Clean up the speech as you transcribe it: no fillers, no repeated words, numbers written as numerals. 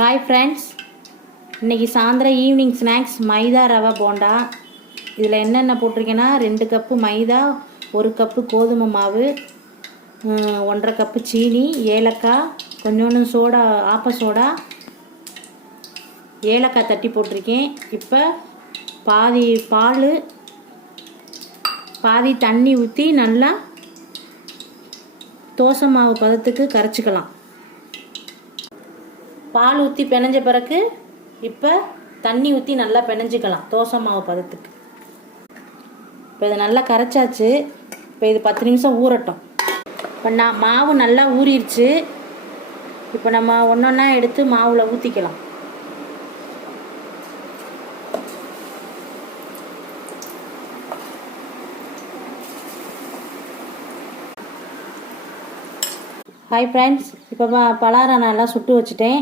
Hi friends, இன்றைக்கி சாயந்தரம் evening snacks மைதா ரவை போண்டா. இதில் என்னென்ன போட்டிருக்கேன்னா 2 கப்பு மைதா, 1 கப்பு கோதுமை மாவு, 1.5 கப்பு சீனி, ஏலக்காய், கொஞ்சோண்டு சோடா, ஆப்ப சோடா, ஏலக்காய் தட்டி போட்டிருக்கேன். இப்போ பாதி பால் பாதி தண்ணி ஊற்றி நல்லா தோசை மாவு பதத்துக்கு கரைச்சிக்கலாம். பால் ஊற்றி பிணைஞ்ச பிறகு இப்போ தண்ணி ஊற்றி நல்லா பிணைஞ்சிக்கலாம் தோசை மாவு பதத்துக்கு. இப்போ இதை நல்லா கரைச்சாச்சு. இப்போ இது 10 நிமிஷம் ஊறட்டும். இப்போ மாவு நல்லா ஊறிடுச்சு. இப்போ நம்ம ஒன்றொன்னா எடுத்து மாவில் ஊற்றிக்கலாம். ஹாய் ஃப்ரெண்ட்ஸ், இப்போ பலாரம் நல்லா சுட்டு வச்சுட்டேன்.